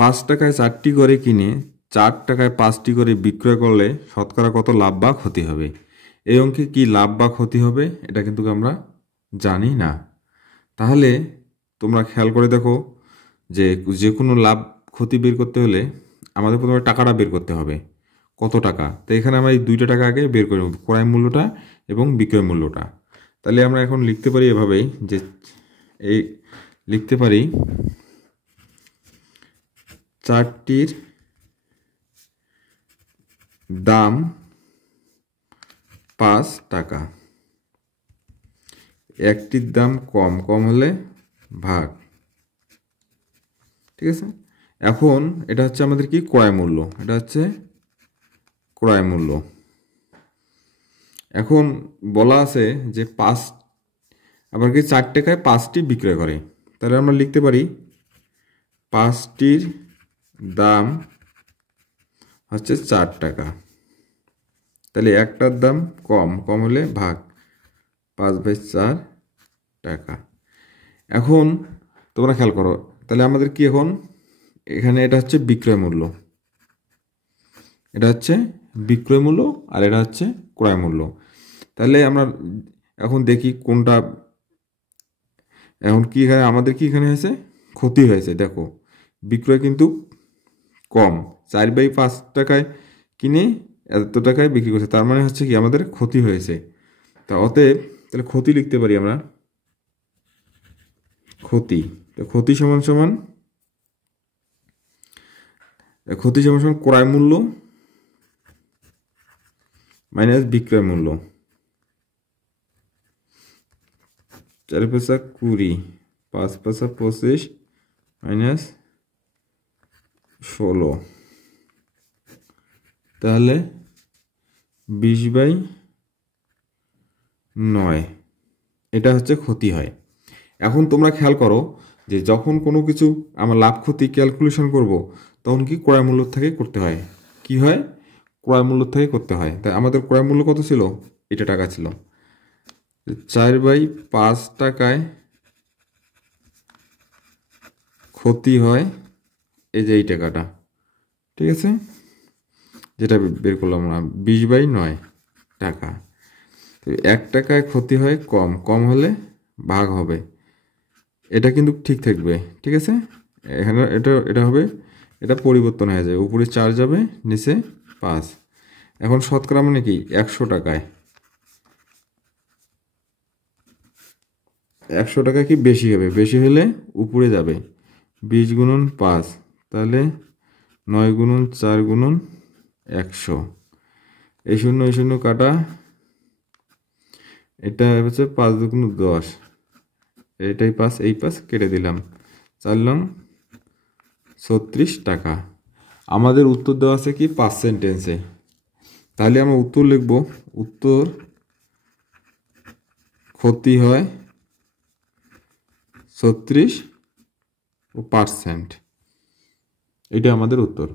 5 টাকায় 4টি করে কিনে 4 টাকায় 5টি করে বিক্রয় করলে শতকরা কত লাভ বা ক্ষতি হবে? এই অঙ্কে কি লাভ বা ক্ষতি হবে এটা কিন্তু আমরা জানি না। তাহলে তোমরা খেয়াল করে দেখো যে যে কোনো লাভ ক্ষতি বের করতে হলে আমাদের প্রথমে টাকাটা বের করতে হবে, কত টাকা। তো এখানে আমরা এই 2টা টাকা আগে বের করে নেব, ক্রয় মূল্যটা এবং বিক্রয় মূল্যটা। তাহলে আমরা এখন লিখতে পারি এভাবেই যে এই লিখতে পারি 4টির দাম 5 টাকা, একটির দাম কম, কম হলে ভাগ। ঠিক আছে, এখন এটা হচ্ছে আমাদের কি ক্রয় মূল্য, এটা হচ্ছে ক্রয় মূল্য। এখন বলা আছে যে 5 আবার কি 4 টাকায় 5টি বিক্রয় করে, তাহলে আমরা লিখতে পারি 5টির দাম হচ্ছে 4 টাকা। তাহলে একটার দাম কম, কম হলে ভাগ, 5/4 টাকা। এখন তোমরা খেয়াল করো, তাহলে আমাদের কি এখন এখানে এটা হচ্ছে বিক্রয় মূল্য, এটা হচ্ছে বিক্রয় মূল্য আর এটা হচ্ছে ক্রয় মূল্য। তাহলে আমরা এখন দেখি কোনটা, এখন কি এখানে আমাদের কি এখানে হয়েছে ক্ষতি হয়েছে। দেখো বিক্রয় কিন্তু কম, 4/5 টাকায় কিনে এত টাকায় বিক্রি করছে, তার মানে হচ্ছে কি আমাদের ক্ষতি হয়েছে। তা অতএব তাহলে ক্ষতি লিখতে পারি আমরা, ক্ষতি। তো ক্ষতি সমান সমান ক্রয় মূল্য মাইনাস বিক্রয় মূল্য। 4×5 20, 5×5 25 মাইনাস 16, তাহলে 20/9 এটা হচ্ছে ক্ষতি হয়। এখন তোমরা খেয়াল করো যে যখন কোনো কিছু আমরা লাভ ক্ষতি ক্যালকুলেশন করব তখন কি ক্রয় মূল্য থেকে করতে হয়, কি হয় ক্রয় মূল্য থেকে করতে হয়। তাই আমাদের ক্রয় মূল্য কত ছিল, এটা টাকা ছিল। 4/5 টাকায় ক্ষতি হয় এই যে এই টাকাটা, ঠিক আছে, যেটা বের করলাম আমরা 20/9 টাকা। তো 1 টাকায় ক্ষতি হয় কম, কম হলে ভাগ হবে, এটা কিন্তু ঠিক থাকবে। ঠিক আছে, এখানে এটা হবে, এটা পরিবর্তন হয়ে যাবে, উপরে 4 যাবে নিচে 5। এখন শতকরা মানে কি 100 টাকায়, 100 টাকা কি বেশি হবে, বেশি হলে উপরে যাবে 20×5, তাহলে 9×4=100। এই শূন্য এই শূন্য কাটা, এটা হচ্ছে 5×10, এটাই 5, এই 5 কেটে দিলাম, 4×36 টাকা। আমাদের উত্তর দেওয়া আছে কি পার্সেন্টেজে, তাহলে আমরা উত্তর লিখব, উত্তর ক্ষতি হয় 36%, এটা আমাদের উত্তর।